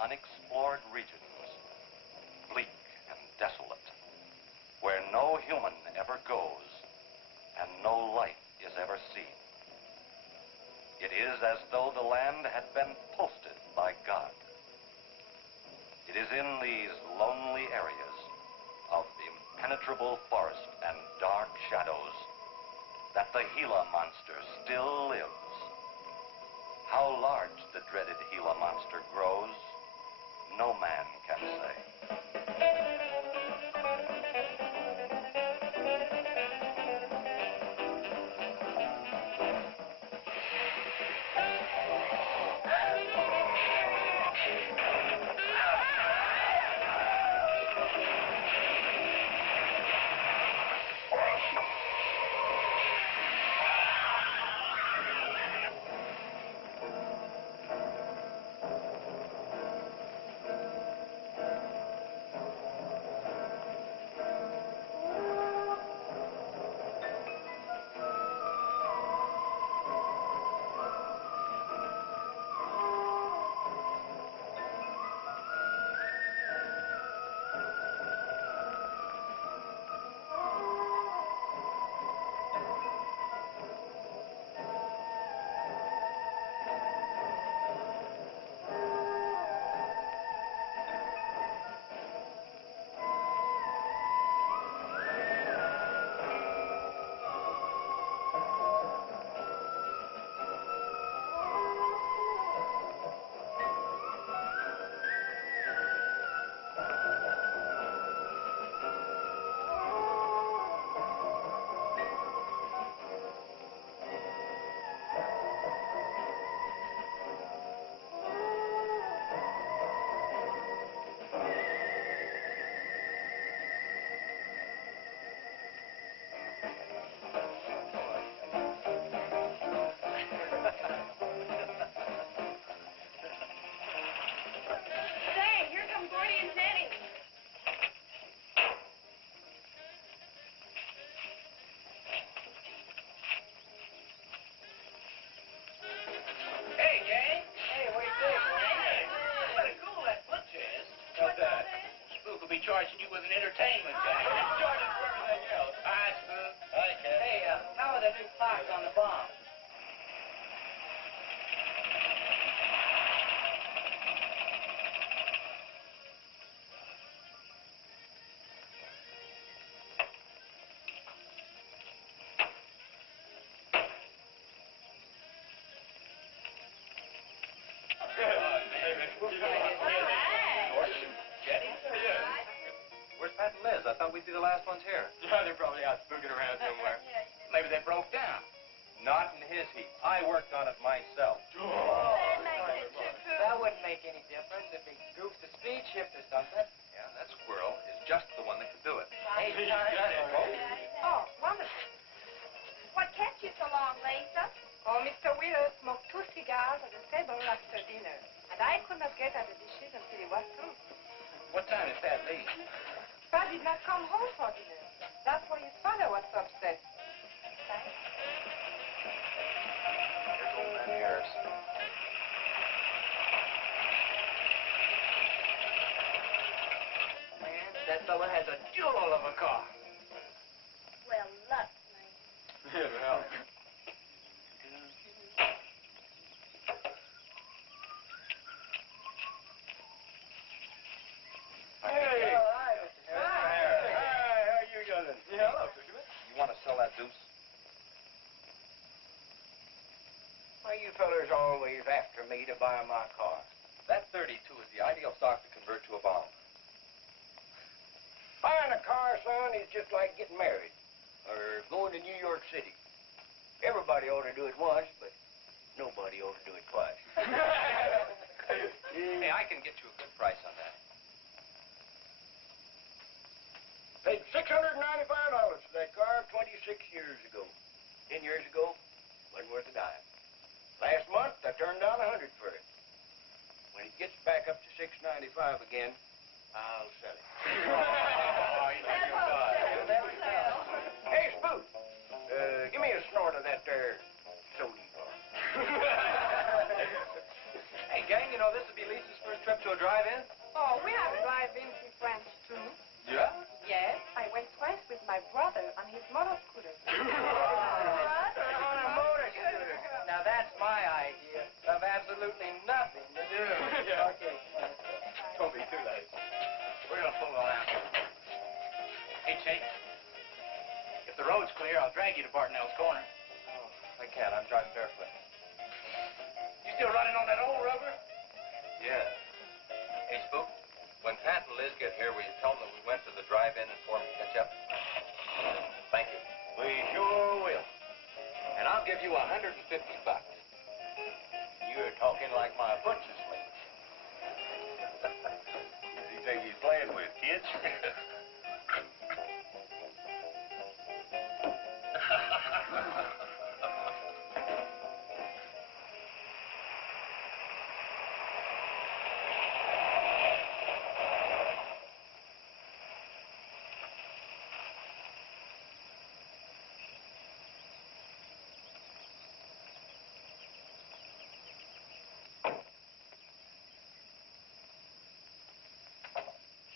unexplored regions, bleak and desolate, where no human ever goes and no life is ever seen. It is as though the land had been posted by God. It is in these lonely areas of impenetrable forest and dark shadows that the Gila Monster still lives. How large the dreaded Gila Monster grows, no man can say. Charging you with an entertainment game. Charging for everything else. Hi, Spook. Hi, Ken. Hey, how are the new clocks on the bomb? I thought we'd be the last ones here. Yeah, they're probably out spooking around somewhere. Maybe they broke down. Not in his heat. I worked on it myself. That wouldn't make any difference if he goofed the speed shift or something. Yeah, that squirrel is just the one that could do it. Hey, Oh, wonderful. What kept you so long, Lisa? Oh, Mr. Wheeler smoked 2 cigars at the table after dinner, and I could not get at the dishes until he was through. What time is that, Lee? Pa did not come home for dinner. That's why his father was so upset. Here's old man Harris. Man, that fella has a jewel of a car. Well, luck, man. Yeah, well. Hey! Hi, Mr. Harris. Hi, how you doing? Yeah, hello, Fisherman. You want to sell that deuce? Why, you fellers always after me to buy my car. That 32 is the ideal stock to convert to a bomb. Buying a car, son, is just like getting married or going to New York City. Everybody ought to do it once, but nobody ought to do it twice. Hey, I can get you a good price on that. Paid $695 for that car 26 years ago. 10 years ago, wasn't worth a dime. Last month, I turned down $100 for it. When it gets back up to $695 again, I'll sell it. Oh, you think you'll buy? Hey, Spook, give me a snort of that there sodium. Hey, gang, you know, this will be Lisa's first trip to to a drive-in? Oh, we have drive-ins in France, too. Yeah? Yes, I went twice with my brother on his motor scooter. Brother on a motor scooter. Now, that's my idea of absolutely nothing to do. Yeah. Okay. Don't be too late. We're going to pull on out. Hey, Chase. If the road's clear, I'll drag you to Bartonell's corner. Oh, I can't. I'm driving barefoot. You still running on that old rubber? Yeah. Hey, Spook, when Pat and Liz get here, will you tell them that we went to the drive-in and formed a catch-up? Thank you. We sure will. And I'll give you $150. You're talking like my butcher slave. Who do you think he's playing with, kids?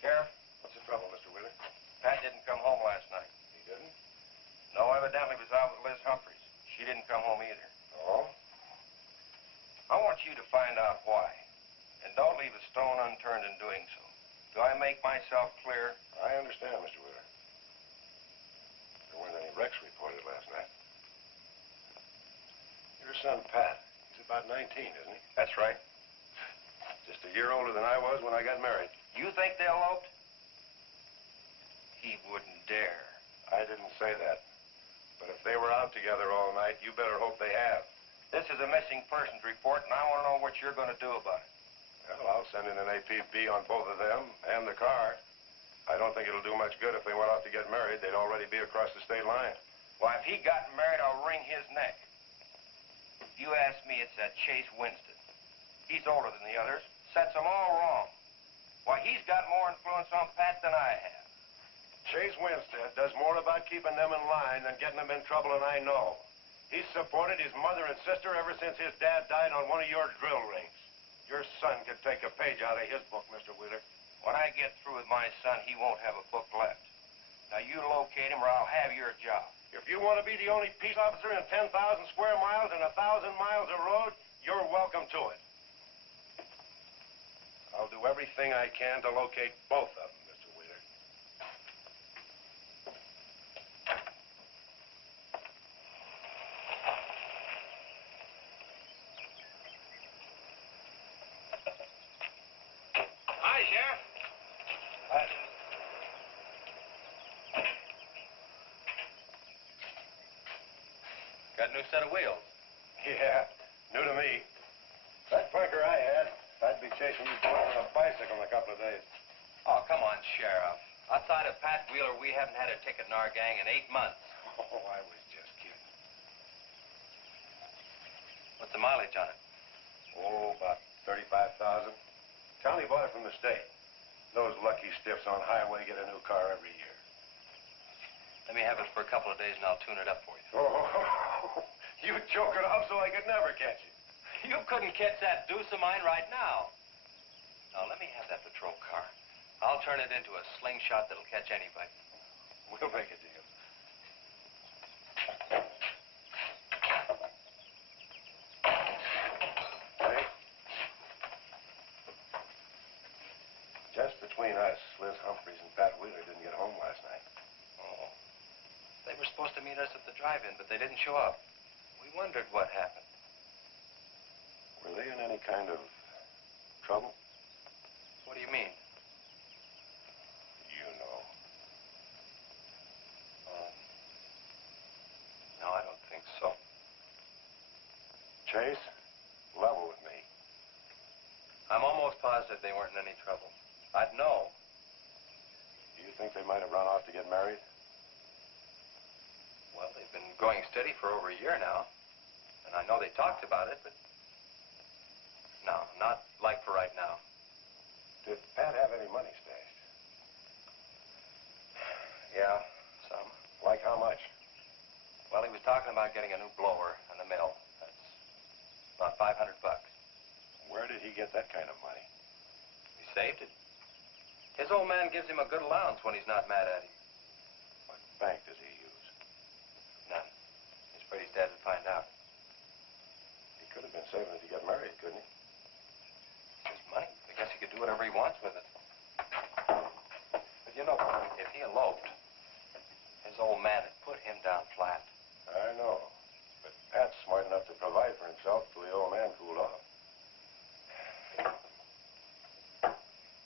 Sheriff, What's the trouble, Mr. Wheeler? Pat didn't come home last night. He didn't? No, evidently was out with Liz Humphreys. She didn't come home either. Oh? I want you to find out why. And don't leave a stone unturned in doing so. Do I make myself clear? I understand, Mr. Wheeler. There weren't any wrecks reported last night. Your son, Pat, he's about 19, isn't he? That's right. Just a year older than I was when I got married. You think they eloped? He wouldn't dare. I didn't say that. But if they were out together all night, you better hope they have. This is a missing persons report, and I want to know what you're going to do about it. Well, I'll send in an APB on both of them and the car. I don't think it'll do much good if they went out to get married. They'd already be across the state line. Why, if he got married, I'll wring his neck. You ask me, it's that Chase Winstead. He's older than the others. Sets them all wrong. Why, he's got more influence on Pat than I have. Chase Winstead does more about keeping them in line than getting them in trouble, and I know. He's supported his mother and sister ever since his dad died on one of your drill rings. Your son could take a page out of his book, Mr. Wheeler. When I get through with my son, he won't have a book left. Now, you locate him or I'll have your job. If you want to be the only peace officer in 10,000 square miles and 1,000 miles of road, you're welcome to it. I'll do everything I can to locate both of them, Mr. Wheeler. Hi, Sheriff. Got a new set of wheels. Yeah, new to me. That bunker I had, I'd be chasing you boys on a bicycle in a couple of days. Oh, come on, Sheriff. Outside of Pat Wheeler, we haven't had a ticket in our gang in 8 months. Oh, I was just kidding. What's the mileage on it? Oh, about 35,000. County bought it from the state. Those lucky stiffs on highway get a new car every year. Let me have it for a couple of days and I'll tune it up for you. Oh, you choke it off so I could never catch it. You couldn't catch that deuce of mine right now. Now, let me have that patrol car. I'll turn it into a slingshot that'll catch anybody. We'll make a deal. Hey. Just between us, Liz Humphreys and Pat Wheeler didn't get home last night. Oh. They were supposed to meet us at the drive-in, but they didn't show up. We wondered what happened. Were they in any kind of trouble? What do you mean? You know. No, I don't think so. Chase, level with me. I'm almost positive they weren't in any trouble. I'd know. Do you think they might have run off to get married? Well, they've been going steady for over a year now. And I know they talked about it, but... No, not like for right now. Did Pat have any money stashed? Yeah, some. Like how much? Well, he was talking about getting a new blower in the mill. That's about $500. Where did he get that kind of money? Saved it. His old man gives him a good allowance when he's not mad at him. What bank does he use? None. He's afraid his dad would find out. He could have been saving it to get married, couldn't he? It's his money. I guess he could do whatever he wants with it. But you know, if he eloped, his old man had put him down flat. I know. But Pat's smart enough to provide for himself till the old man cooled off.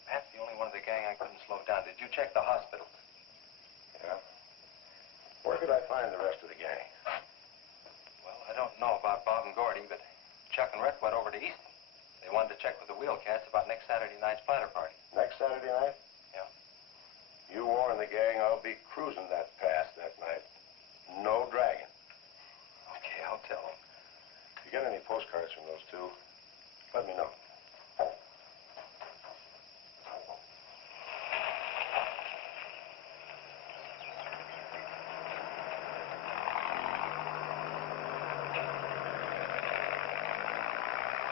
Pat's the only one of the gang I couldn't slow down. Did you check the hospitals? Yeah. Where could I find the rest of the gang? Well, I don't know about Bob and Gordy, but Chuck and Rhett went over to Easton. They wanted to check with the Wheelcats about next Saturday night's splatter party. Next Saturday night? Yeah. You warn the gang I'll be cruising that pass that night. No dragging. Okay, I'll tell them. If you get any postcards from those two, let me know.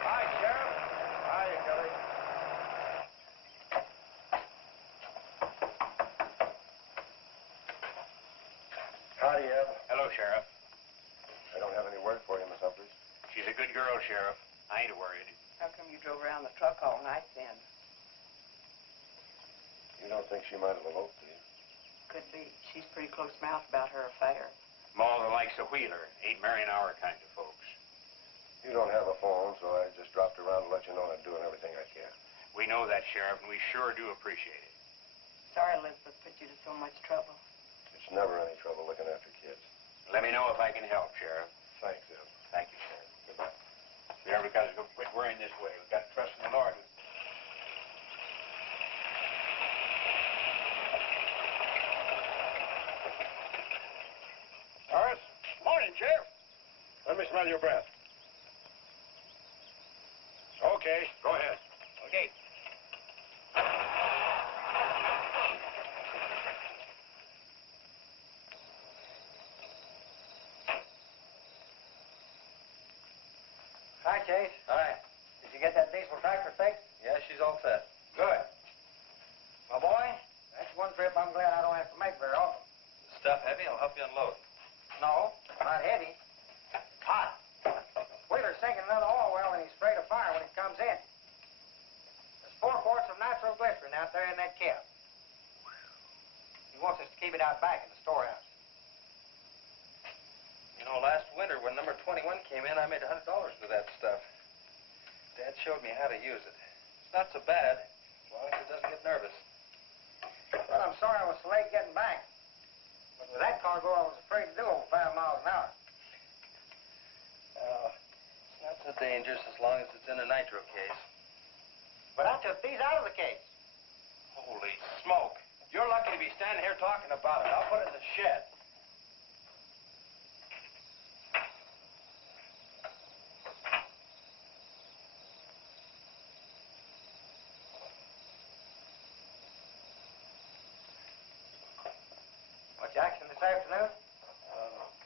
Hi, Sheriff. Hiya, Kelly. Howdy, Eb. Hello, Sheriff. I don't have any word for you, Miss Humphries. She's a good girl, Sheriff. I ain't worried. How come you drove around the truck all night then? You don't think she might have eloped, do you? Could be. She's pretty close-mouthed about her affair. Malda likes a wheeler. Ain't marrying our kind of folks. You don't have a phone, so I just dropped around to let you know I'm doing everything I can. We know that, Sheriff, and we sure do appreciate it. Sorry Elizabeth put you to so much trouble. It's never any trouble looking after kids. Let me know if I can help, Sheriff. Thanks, Eb. Thank you, Sheriff. Goodbye. We never got to quit worrying this way. We've got to trust in the Lord. Horace? Morning, Sheriff. Let me smell your breath. Okay, go ahead. Okay. Hi, Chase. Hi. Did you get that diesel tractor fixed? Yeah, she's all set. Good. Well, boy, that's one trip I'm glad I don't have to make very often. The stuff heavy? I'll help you unload. No, not heavy. It's hot. Wheeler's sinking another oil well and he's afraid of fire when it comes in. There's 4 quarts of nitroglycerin out there in that kit. He wants us to keep it out back in the storehouse. You know, last winter when number 21 came in, I made $100 with that stuff. Dad showed me how to use it. It's not so bad, as long as it doesn't get nervous. Well, I'm sorry I was so late getting back. But with that cargo, I was afraid to do over 5 miles an hour. It's not so dangerous as long as it's in a nitro case. But I took these out of the case. Holy smoke. You're lucky to be standing here talking about it. I'll put it in the shed. Much action this afternoon?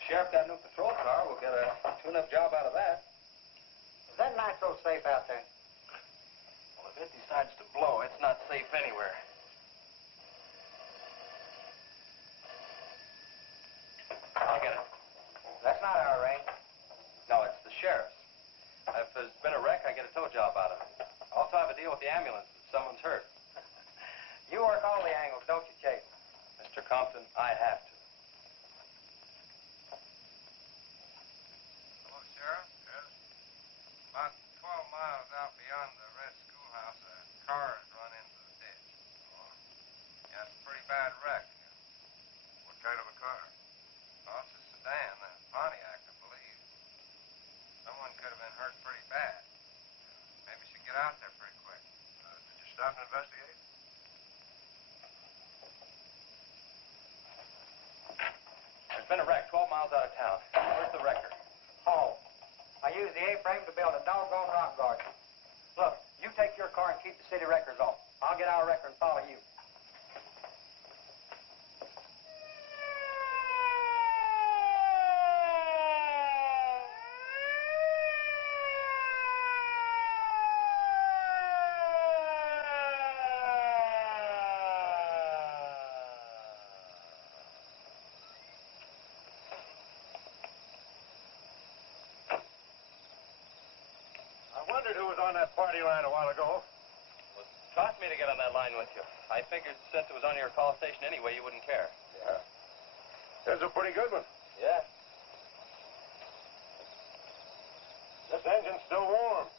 Sheriff got a new patrol car. We'll get a tune-up job out of that. Is that nitro safe out there? Well, if it decides to blow, it's not safe anywhere. I'll get it. That's not our range. No, it's the sheriff's. If there's been a wreck, I get a tow job out of it. I also have a deal with the ambulance if someone's hurt. You work all the angles, don't you, Chase? Mr. Compton, I have to. Hello, Sheriff. Yes. About 12 miles out beyond the red schoolhouse, a car has run into the ditch. Oh. Yeah, it's a pretty bad wreck. What kind of a car? Oh, it's a sedan, a Pontiac, I believe. Someone could have been hurt pretty bad. Maybe we should get out there pretty quick. Did you stop and investigate? There's been a wreck 12 miles out of town. Where's the wrecker? Oh. I used the A-frame to build a doggone rock garden. Look, you take your car and keep the city wreckers off. I'll get our wrecker and follow you. wondered who was on that party line a while ago. Well, it cost me to get on that line with you. I figured since it was on your call station anyway, you wouldn't care. Yeah. That's a pretty good one. Yeah. This engine's still warm.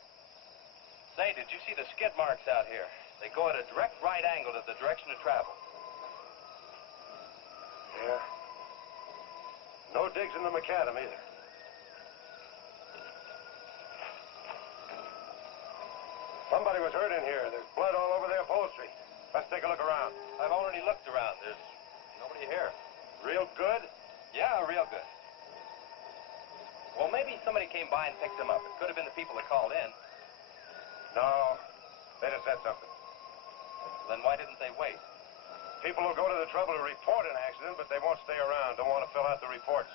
Say, did you see the skid marks out here? They go at a direct right angle to the direction of travel. Yeah. No digs in the macadam either. Somebody was hurt in here. There's blood all over the upholstery. Let's take a look around. I've already looked around. There's nobody here. Real good? Yeah, real good. Well, maybe somebody came by and picked them up. It could have been the people that called in. No. They'd have said something. Then why didn't they wait? People will go to the trouble to report an accident, but they won't stay around. Don't want to fill out the reports.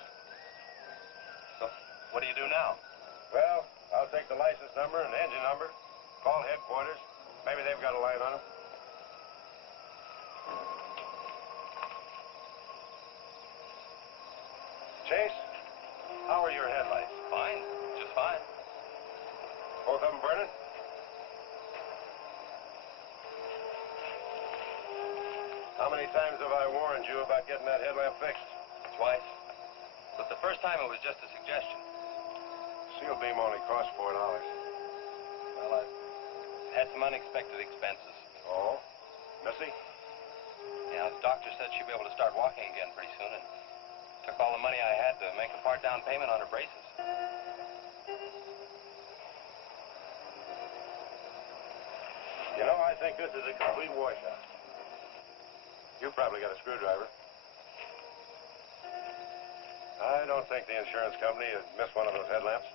So, what do you do now? Well, I'll take the license number and engine number, call headquarters. Maybe they've got a line on them. Chase, how are your headlights? Fine. Just fine. Both of them burning? How many times have I warned you about getting that headlamp fixed? Twice. But the first time it was just a suggestion. Seal beam only costs $4. Well, I've had some unexpected expenses. Oh? Missy? Yeah, the doctor said she'd be able to start walking again pretty soon, and took all the money I had to make a part down payment on her braces. You know, I think this is a complete washout. You probably got a screwdriver. I don't think the insurance company would miss one of those headlamps.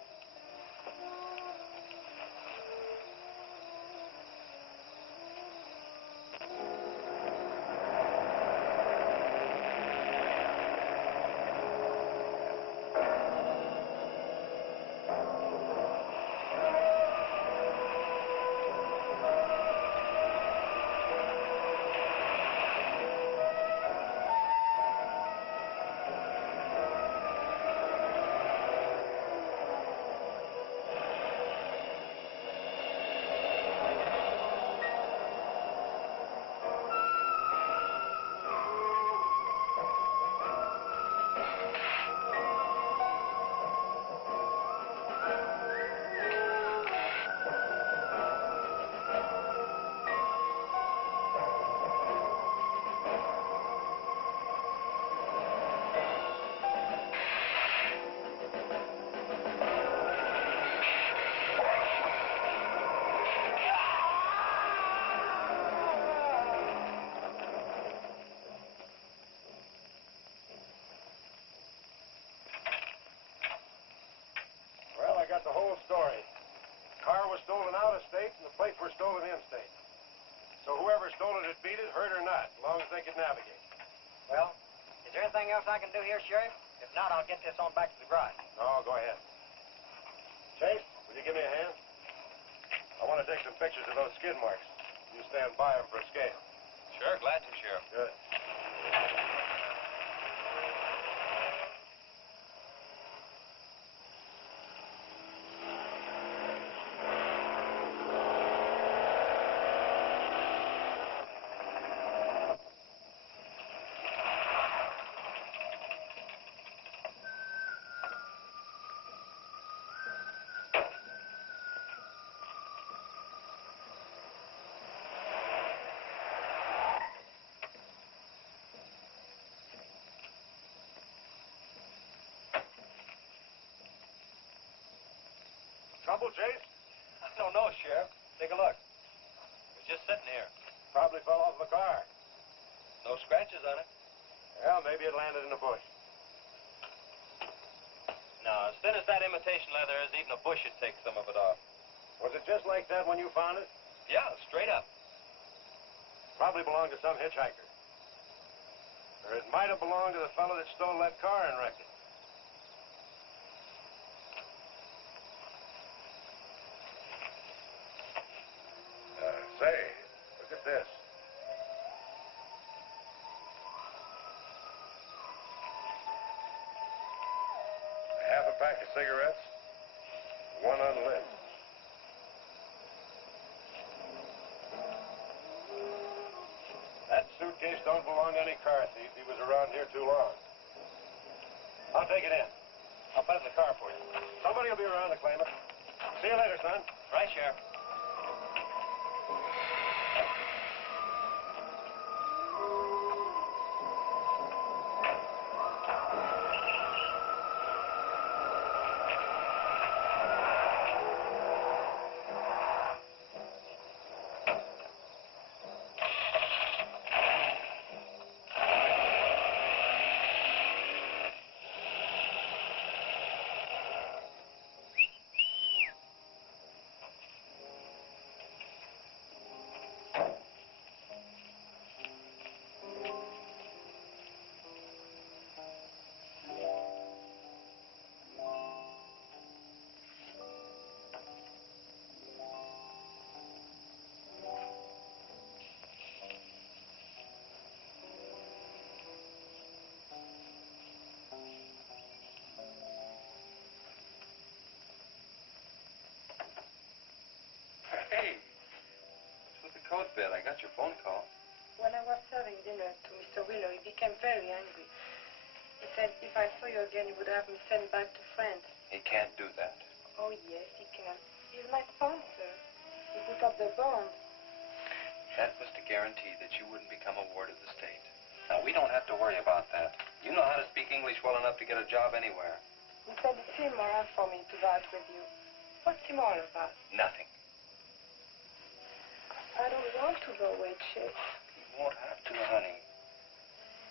Got the whole story. The car was stolen out of state and the plates were stolen in state. So whoever stole it had beat it, hurt or not, as long as they could navigate. Well, is there anything else I can do here, Sheriff? If not, I'll get this on back to the garage. No, go ahead. Chase, will you give me a hand? I want to take some pictures of those skid marks. You stand by them for a scale. Sure, glad to, Sheriff. Good. Trouble, Chase? I don't know, Sheriff. Take a look. It's just sitting here. Probably fell off the car. No scratches on it. Well, maybe it landed in a bush. No, as thin as that imitation leather is, even a bush would take some of it off. Was it just like that when you found it? Yeah, straight up. Probably belonged to some hitchhiker. Or it might have belonged to the fellow that stole that car and wrecked it. Say, look at this. Half a pack of cigarettes, one unlit. found any car thief. He was around here too long. I'll take it in. I'll put it in the car for you. Somebody will be around to claim it. See you later, son. Right, Sheriff. Hey, what's with the coat bed? I got your phone call. When I was serving dinner to Mr. Wheeler, he became very angry. He said if I saw you again, he would have me sent back to France. He can't do that. Oh, yes, he can. He's my sponsor. He put up the bond. That was to guarantee that you wouldn't become a ward of the state. Now, we don't have to worry about that. You know how to speak English well enough to get a job anywhere. He said it's immoral for me to go out with you. What's immoral about? Nothing. I don't want to go away, Chase. You won't have to, honey.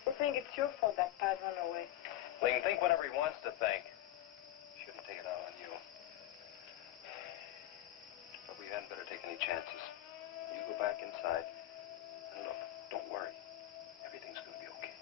I think it's your fault that Pat ran away. Well, he can think whatever he wants to think. Shouldn't take it out on you. But we hadn't better take any chances. You go back inside. And look, don't worry. Everything's going to be okay.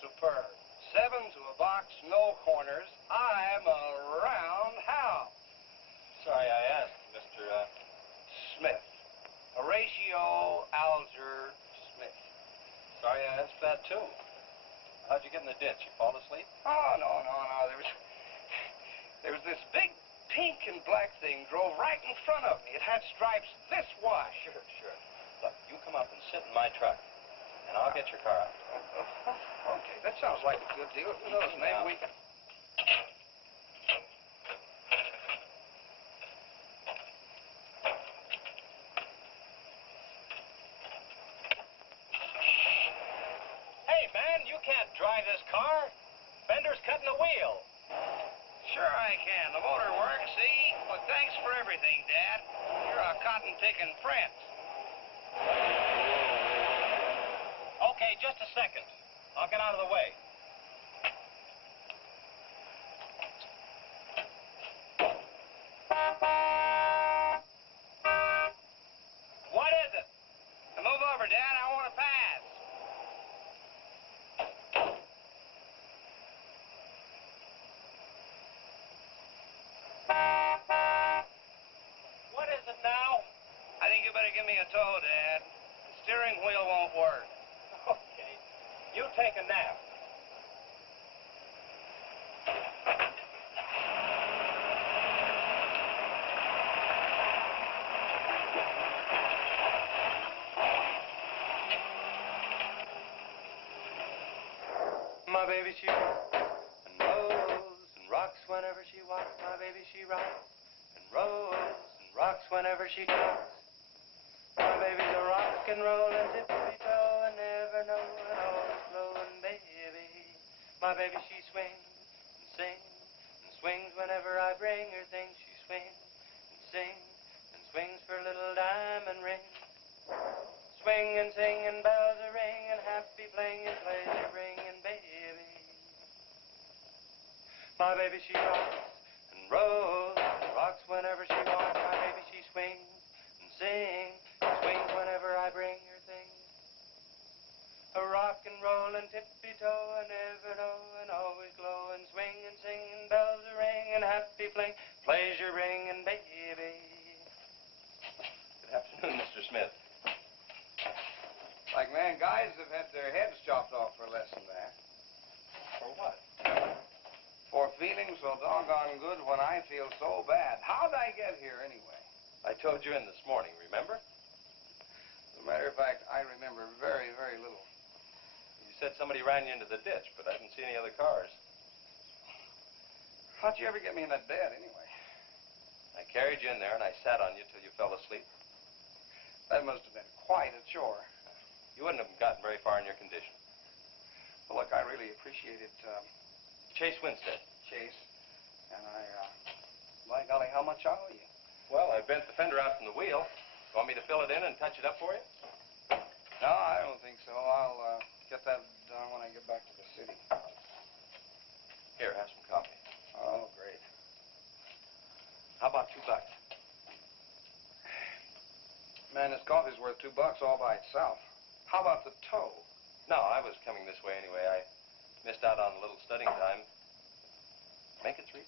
Superb. 7 to a box, no corners. I'm a roundhouse. Sorry I asked, Mr. Smith. Horatio Alger Smith. Sorry I asked that, too. How'd you get in the ditch? You fall asleep? Oh, no. There was this big pink and black thing drove right in front of me. It had stripes this wide. Sure. Look, you come up and sit in my truck, and I'll get your car out. Okay, that sounds like a good deal. Who knows, maybe we can... Hey, man, you can't drive this car. Fender's cutting the wheel. Sure I can. The motor works, see? But thanks for everything, Dad. You're a cotton-picking friend. Okay, just a second. I'll get out of the way. What is it? Now move over, Dad. I want to pass. What is it now? I think you better give me a tow, Dad. The steering wheel won't work. Okay. You take a nap. My baby, she rocks and rolls and rocks whenever she walks. My baby, she rocks and rolls and rocks whenever she talks. My baby's a rock and rollin', tippy-toe and never knowin', always flowin' baby. My baby, she swings and sings and swings whenever I bring her things. She swings and sings and swings for a little diamond ring. Swing and sing and bells a ring and happy playing and pleasure bringing baby. My baby, she rocks and rolls whenever she wants, my baby, she swings and sings. She swings whenever I bring her things. A rock and roll and tippy-toe and ever know and always glow and swing and sing and bells a ring and happy fling, pleasure ring and baby. Good afternoon, Mr. Smith. Like man, guys have had their heads chopped off for less than that. For what? For feeling so doggone good when I feel so bad. How'd I get here anyway? I told you in this morning, remember? As a matter of fact, I remember very, very little. You said somebody ran you into the ditch, but I didn't see any other cars. How'd you ever get me in that bed anyway? I carried you in there and I sat on you till you fell asleep. That must have been quite a chore. You wouldn't have gotten very far in your condition. Well, look, I really appreciate it, Chase Winstead. Chase. And by golly, how much I owe you? Well, I bent the fender out from the wheel. Want me to fill it in and touch it up for you? No, I don't think so. I'll get that done when I get back to the city. Here, have some coffee. Oh, great. How about $2? Man, this coffee's worth $2 all by itself. How about the tow? No, I was coming this way anyway. I missed out on a little studying time. Make it $3.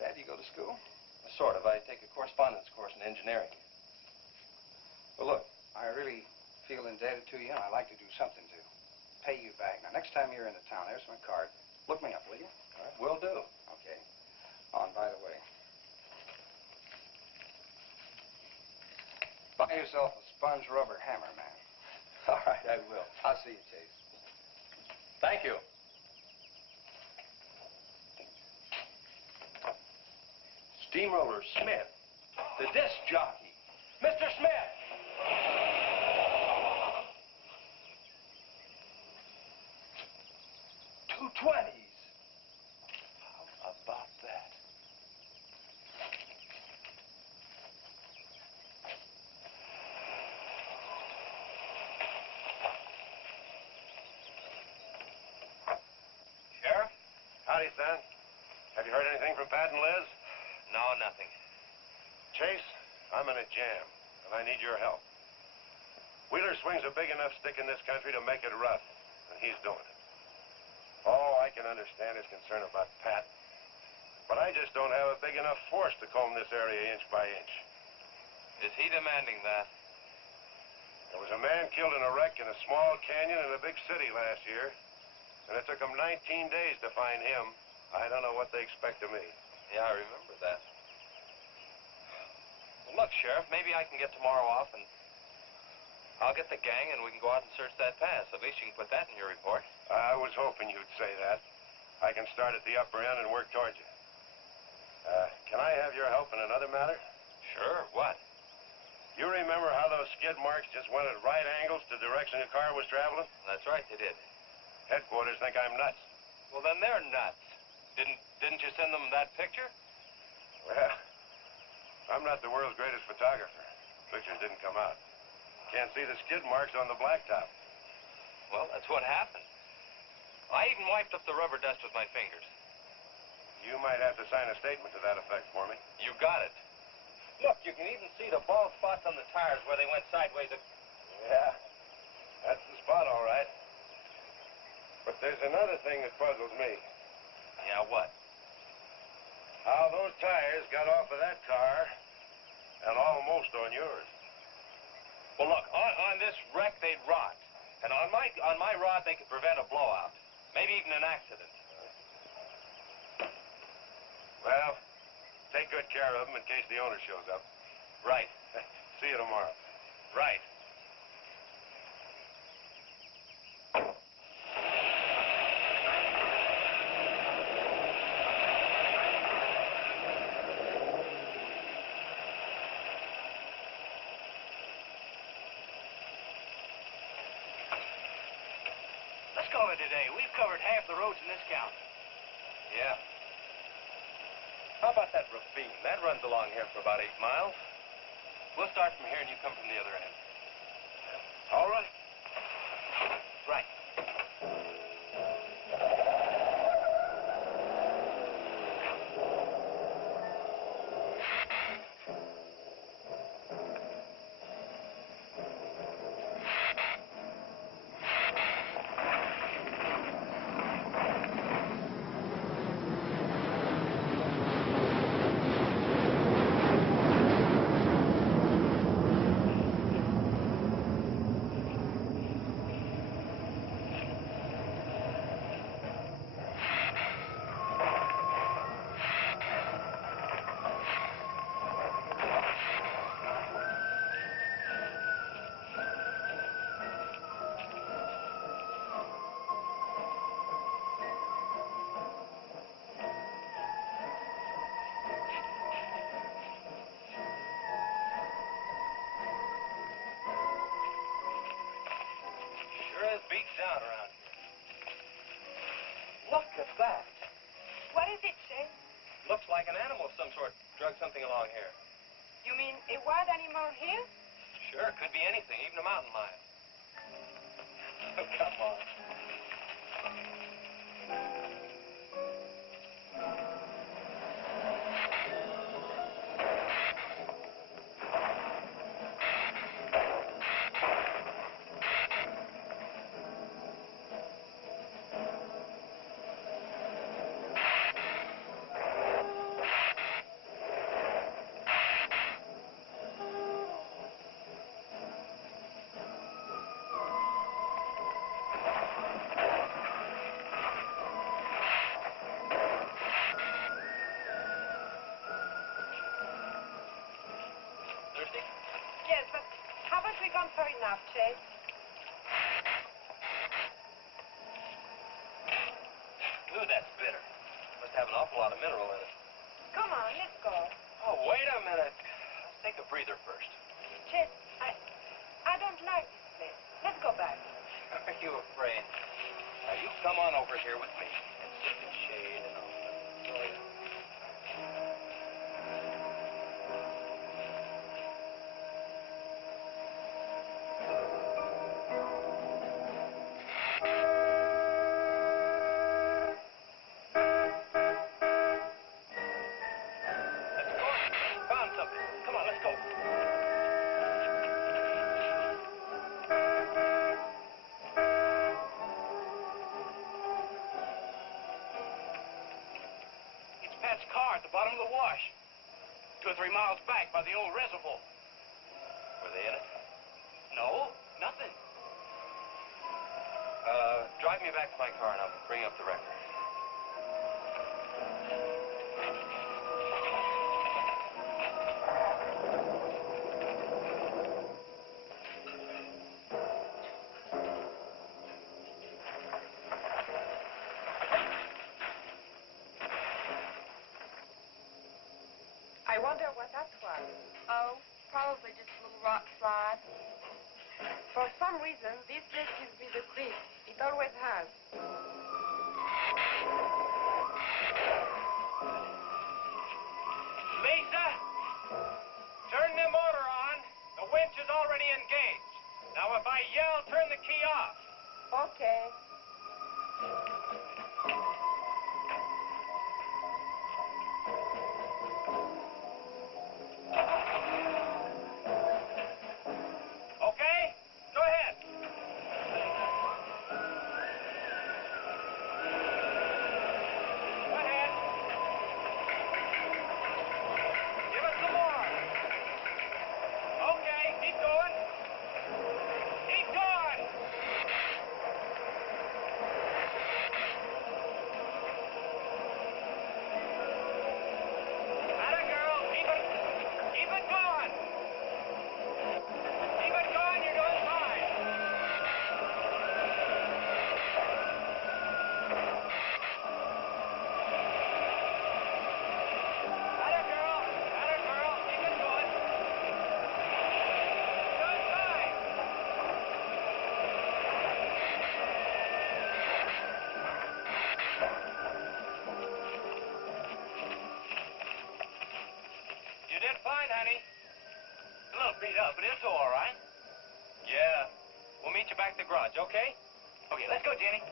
Dad, you go to school? Sort of. I take a correspondence course in engineering. Well, look, I really feel indebted to you, and I'd like to do something to pay you back. Now, next time you're in the town, there's my card. Look me up, will you? All right, will do. Okay. Oh, and by the way, buy yourself a sponge rubber hammer, man. All right, I will. I'll see you, Chase. Thank you. Steamroller Smith, the disc jockey. Mr. Smith! 220s. How about that? Sheriff? Howdy, son. Have you heard anything from Pat and Liz? No, nothing. Chase, I'm in a jam, and I need your help. Wheeler swings a big enough stick in this country to make it rough, and he's doing it. Oh, I can understand his concern about Pat, but I just don't have a big enough force to comb this area inch by inch. Is he demanding that? There was a man killed in a wreck in a small canyon in a big city last year, and it took them 19 days to find him. I don't know what they expect of me. Yeah, I remember that. Well, look, Sheriff, maybe I can get tomorrow off and I'll get the gang and we can go out and search that pass. At least you can put that in your report. I was hoping you'd say that. I can start at the upper end and work towards you. Can I have your help in another matter? Sure, what? You remember how those skid marks just went at right angles to the direction the car was traveling? That's right, they did. Headquarters think I'm nuts. Well, then they're nuts. Didn't you send them that picture? Well, I'm not the world's greatest photographer. Pictures didn't come out. Can't see the skid marks on the blacktop. Well, that's what happened. I even wiped up the rubber dust with my fingers. You might have to sign a statement to that effect for me. You got it. Look, you can even see the bald spots on the tires where they went sideways. Yeah, that's the spot, all right. But there's another thing that puzzles me. Yeah, what? How those tires got off of that car and almost on yours. Well, look, on this wreck, they'd rot. And on my rod, they could prevent a blowout. Maybe even an accident. Well, take good care of them in case the owner shows up. Right. See you tomorrow. Right. Let's call it a day. We've covered half the roads in this county. Yeah. How about that ravine? That runs along here for about 8 miles. We'll start from here and you come from the other end. All right. Right. speak sound around here. Look at that. What is it, Shay? Looks like an animal of some sort drug something along here. You mean a wild animal here? Sure, could be anything, even a mountain lion. Oh, come on. Yes, but how about we gone far enough, Chase? Ooh, that's bitter. Must have an awful lot of mineral in it. Come on, let's go. Oh, wait a minute. Let's take a breather first. Chase, I don't like this place. Let's go back. Are you afraid? Now, you come on over here with me and sit in the shade and I'll show you. Pat's car at the bottom of the wash. 2 or 3 miles back by the old reservoir. Were they in it? No, nothing. Drive me back to my car and I'll bring up the record. I wonder what that was. Oh, probably just a little rock slide. For some reason, this place gives me the creep. It always has. Lisa! Turn the motor on. The winch is already engaged. Now, if I yell, turn the key off. Okay. Okay? Go ahead. Go ahead. Give us some more. Okay, keep going. Keep going. Atta girl, keep it going. Keep it going, you're doing fine. Atta girl, keep it going. Doing fine. You did fine, honey. A little beat up, but it's all right. Yeah. We'll meet you back at the garage, okay? Okay, let's go, Jenny.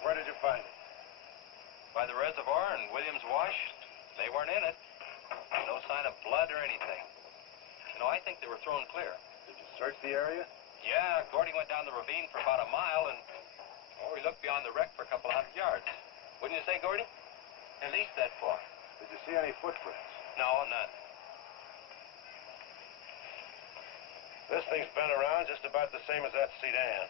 Where did you find it? By the reservoir and Williams Wash. They weren't in it. No sign of blood or anything. You know, I think they were thrown clear. Did you search the area? Yeah, Gordy went down the ravine for about a mile, and we looked beyond the wreck for a couple of 100 yards. Wouldn't you say, Gordy? At least that far. Did you see any footprints? No, none. This thing's been around just about the same as that sedan.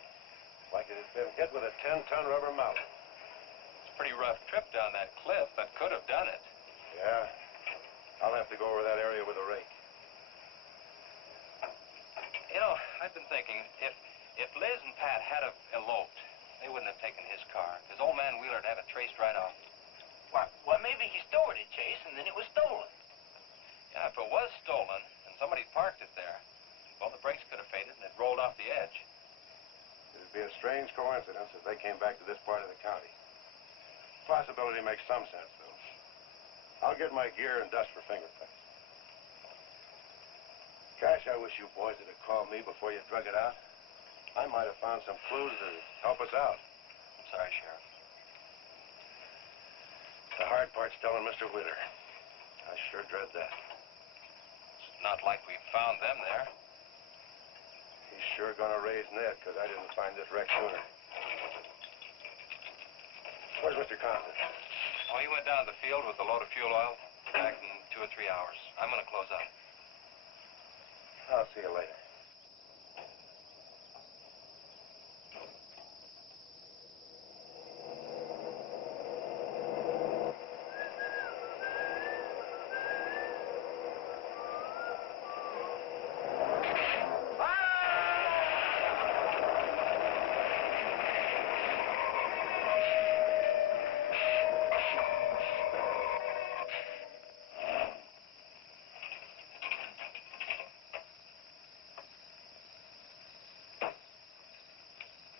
Like it had been hit with a 10-ton rubber mallet. It's a pretty rough trip down that cliff, but could have done it. Yeah. I'll have to go over that area with a rake. You know, I've been thinking, if Liz and Pat had have eloped, they wouldn't have taken his car, because old man Wheeler'd have it traced right off. Well, maybe he stored it, Chase, and then it was stolen. Yeah, if it was stolen, and somebody parked it there, well, the brakes could have faded, and it rolled off the edge. It'd be a strange coincidence if they came back to this part of the county. Possibility makes some sense, though. I'll get my gear and dust for fingerprints. Gosh, I wish you boys would have called me before you drug it out. I might have found some clues to help us out. I'm sorry, Sheriff. The hard part's telling Mr. Wheeler. I sure dread that. It's not like we found them there. He's sure gonna raise Ned, because I didn't find this wreck sooner. Where's Mr. Compton? Oh, he went down to the field with a load of fuel oil. Back in 2 or 3 hours. I'm gonna close up. I'll see you later.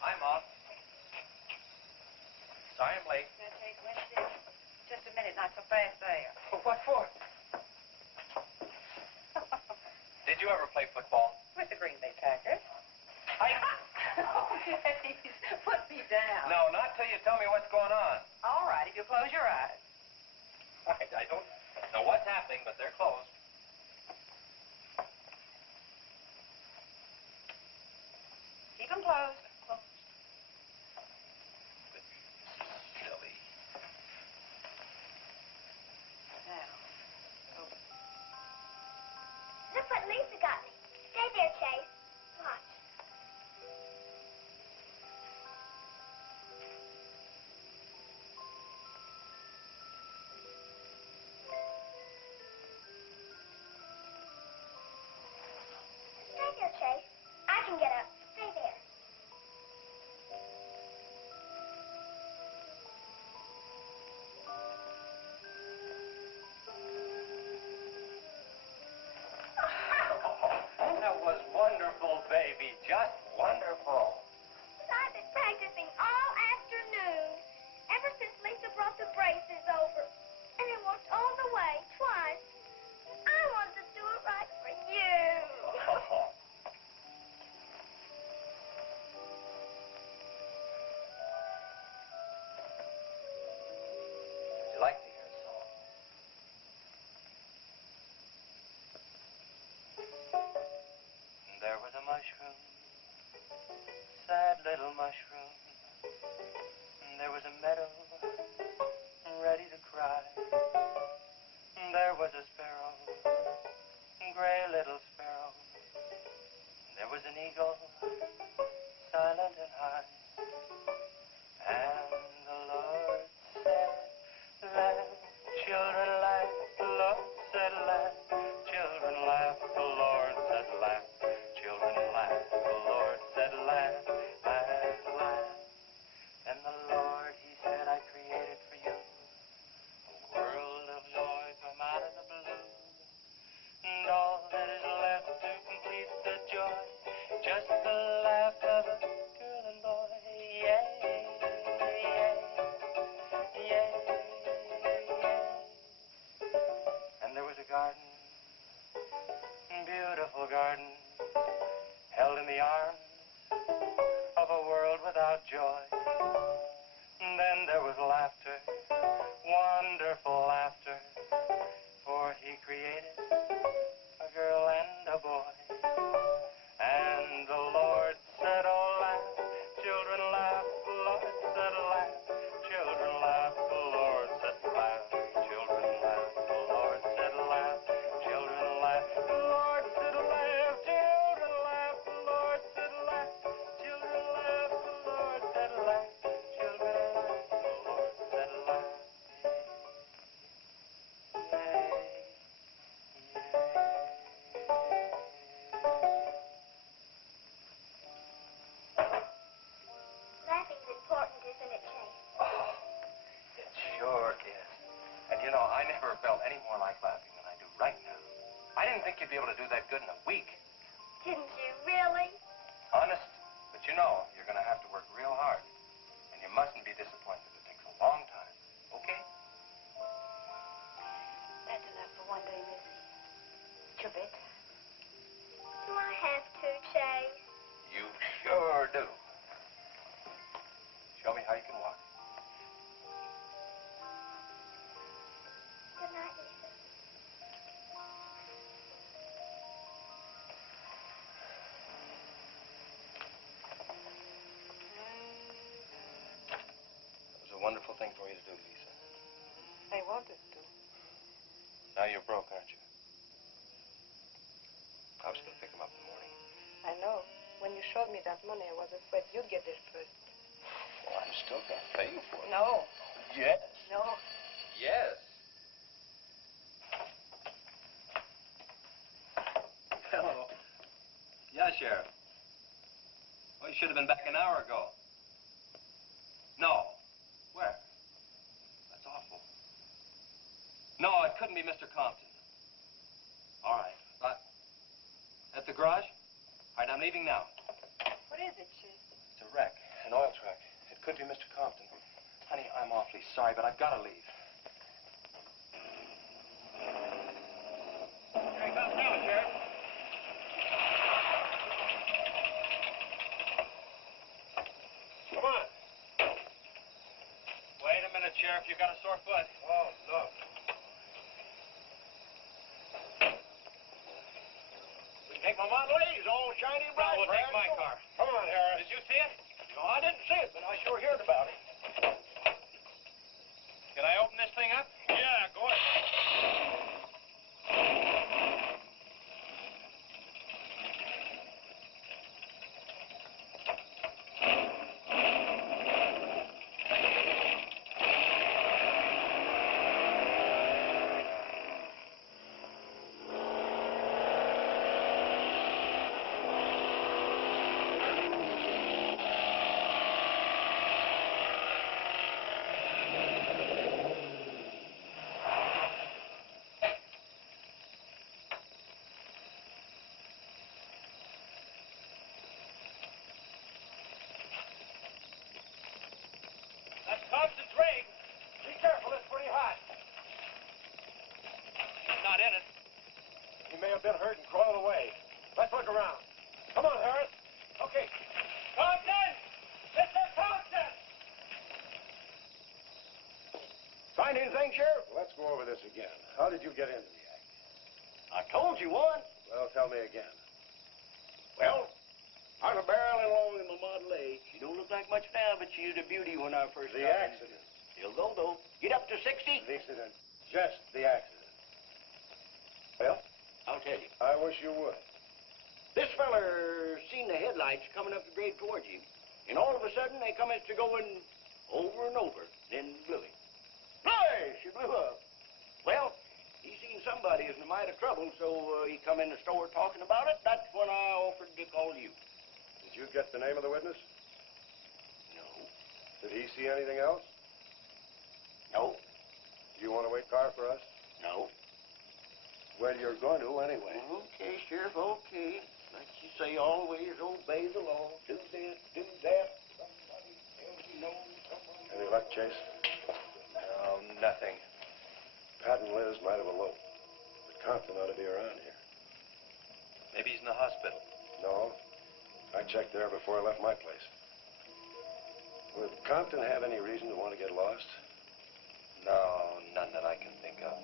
I'm on. Sorry I'm late. Now, Chase, Winstead. Just a minute, not so fast there. What for? Did you ever play football? With the Green Bay Packers. I... Oh, please, put me down. No, not till you tell me what's going on. All right, if you close your eyes. I don't know what's happening, but they're closed. Keep them closed. Silly. Now, open. Look what Lisa got me. Stay there, Chase. Watch. Stay there, Chase. I can get up. Stay there. That was wonderful, baby. Just wonderful. I've been practicing all afternoon. Ever since Lisa brought the braces over. And it worked all the way, twice. I wanted to do it right for you. Would you like to hear a song? There was a mushroom, sad little mushroom. There was a meadow, ready to cry. There was a sparrow, gray little sparrow. There was an eagle, silent and high. And the Lord said, laugh, children laugh. The Lord said, laugh, children laugh. The Lord said, laugh, children laugh. The Lord said, laugh, laugh, laugh. I never felt any more like laughing than I do right now. I didn't think you'd be able to do that good in a week. Didn't you really? Honest. But you know, you're going to have to work real hard. And you mustn't be disappointed. It takes a long time. Okay? That's enough for one day, Missy. You bet. Do I have to, Chase? You sure do. Show me how you can walk. Good night, Lisa. It was a wonderful thing for you to do, Lisa. I wanted to. Now you're broke, aren't you? I was going to pick him up in the morning. I know. When you showed me that money, I was afraid you'd get there first. Well, I'm still going to pay you for it. No. Yes. No. Yes. Hello. Yeah, Sheriff. Well, you should have been back an hour ago. No. Where? That's awful. No, it couldn't be Mr. Compton. All right. At the garage? All right, I'm leaving now. What is it, Chase? It's a wreck, an oil truck. It could be Mr. Compton. Honey, I'm awfully sorry, but I've got to leave. Here he comes now, Sheriff. Come on. Wait a minute, Sheriff. You got a sore foot. Oh, no. Take my Model A, it's all shiny bright. No, we'll take my car. Come on, Harris. Did you see it? No, I didn't see it, but I sure heard about it. Can I open this thing up? Yeah, go ahead. That's Thompson's rig. Be careful, it's pretty hot. He's not in it. He may have been hurt and crawled away. Let's look around. Come on, Harris. Okay. Thompson! Mr. Thompson! Find anything, Sheriff? Let's go over this again. How did you get into the act? I told you once. Well, tell me again. Well, I was barreling along in my Model A. She don't look like much now, but she was a beauty when I first The started. accident. You'll go, though. Get up to 60. The accident. Just the accident. Well, I'll tell you. I wish you would. This feller seen the headlights coming up the grade towards him, and all of a sudden they come to going over and over, then blew him. Hey, she blew up. Well, he seen somebody was in a mite of trouble, so he come in the store talking about it. That's when I offered to call you. Did you get the name of the witness? No. Did he see anything else? No. Do you want to wait car for us? No. Well, you're going to anyway. Okay, Sheriff, okay. Like you say, always obey the law. Do this, do that. Somebody tells you no, somebody... Any luck, Chase? No, nothing. Pat and Liz might have eloped, but Compton ought to be around here. Maybe he's in the hospital. No. I checked there before I left my place. Would Compton have any reason to want to get lost? No, none that I can think of.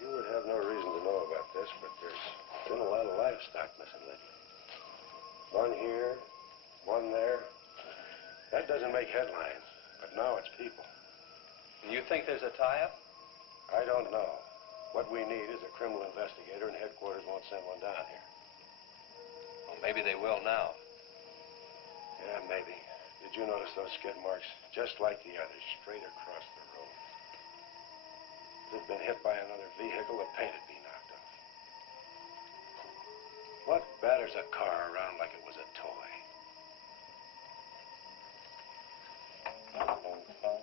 You would have no reason to know about this, but there's been a lot of livestock missing lately. One here, one there. That doesn't make headlines, but now it's people. You think there's a tie-up? I don't know. What we need is a criminal investigator, and headquarters won't send one down here. Well, maybe they will now. Yeah, maybe. Did you notice those skid marks? Just like the others, straight across the road. If it'd been hit by another vehicle, the paint would be knocked off. What batters a car around like it was a toy?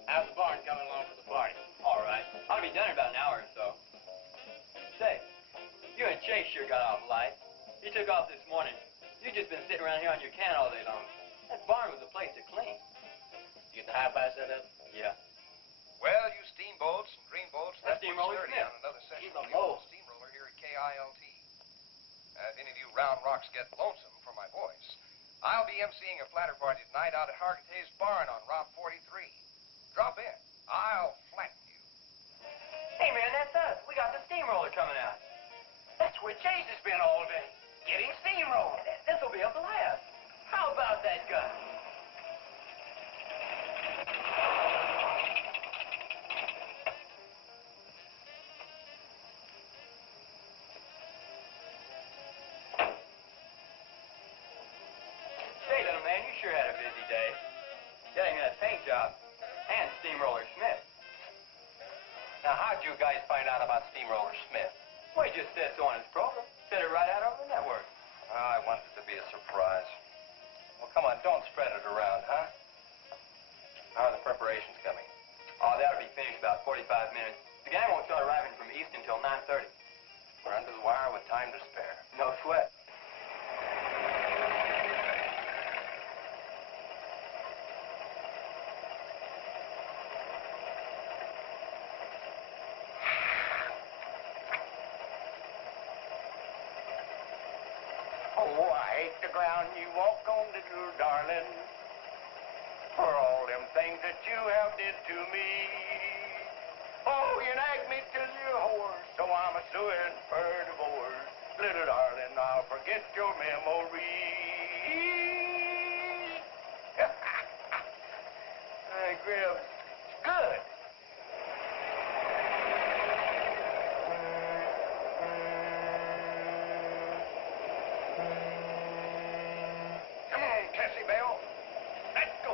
How's the barn coming along for the party? All right. Ought to be done in chase sure got off light. He took off this morning. You just been sitting around here on your can all day long. That barn was a place to clean. You get the high five set up? Yeah. Well, you steamboats and dreamboats, That that's pretty steamroller sturdy Smith. on another session He's of a the old mo. steamroller here at KILT. If any of you round rocks get lonesome for my voice, I'll be emceeing a flatter party tonight out at Hargitay's barn on Route 43. Drop in. I'll flatten you. Hey, man, that's us. We got the steamroller coming out. That's where Chase has been all day, getting steamrolled. This'll be a blast. How about that gun? Say, little man, you sure had a busy day. Getting that paint job and Steamroller Smith. Now, how'd you guys find out about Steamroller Smith? Well, he just said so on his program. Said it right out over the network. I wanted it to be a surprise. Well, come on, don't spread it around, huh? How are the preparations coming? Oh, that'll be finished about 45 minutes. The gang won't start arriving from east until 9:30. We're under the wire with time to spare. No sweat. Oh, I hate the ground you walk on, little darling, for all them things that you have did to me. Oh, you nagged me till you're hoarse, so I'm a suing for divorce. Little darling, I'll forget your memory. Hey, Grib, it's good. Come on, Cassie Bell. Let's go.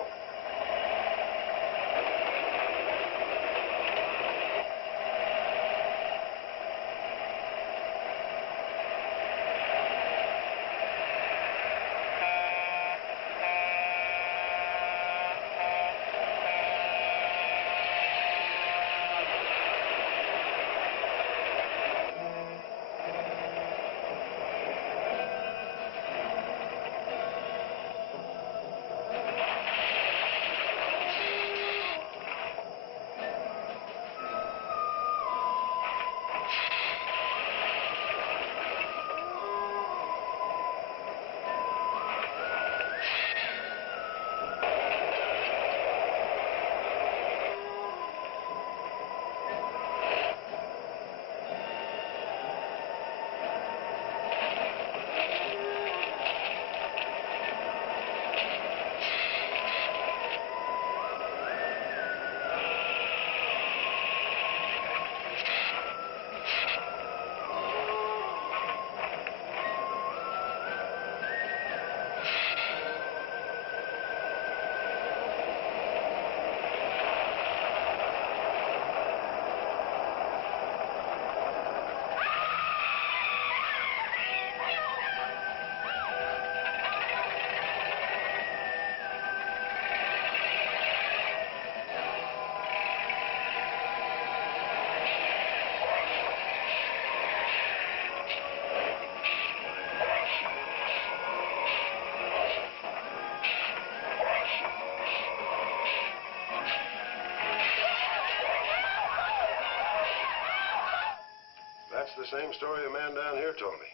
That's the same story a man down here told me.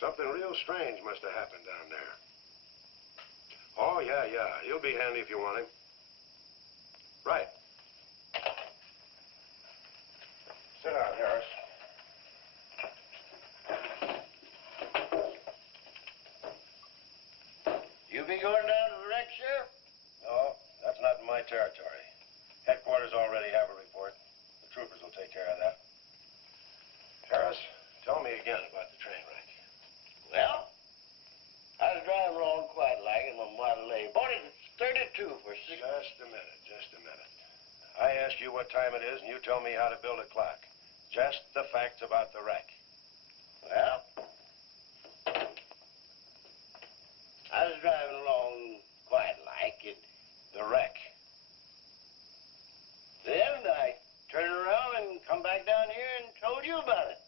Something real strange must have happened down there. Oh, yeah. He'll be handy if you want him. Right. Sit down, Harris. You be going down to the wreck, Sheriff? No, that's not in my territory. Headquarters already have a report. The troopers will take care of that. Harris, tell me again about the train wreck. Well, I was driving along quite like in my Model A. Bought it at 32 for $6. Just a minute. I ask you what time it is, and you tell me how to build a clock. Just the facts about the wreck. Well, I was driving along quite like it. The wreck. Then I turned around and come back down here and told you about it.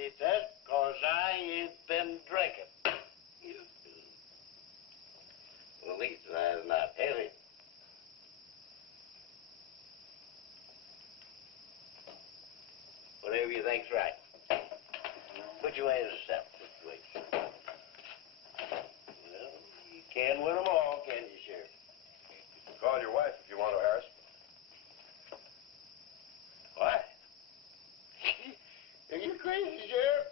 she says, 'cause I ain't been drinking. At least I'm not heavy. Whatever you think's right. Put your way to the seven. Put your way to the seven. Well, you can't win them all, can you, Sheriff? Call your wife if you want to, Harris. What? Are you crazy, Sheriff?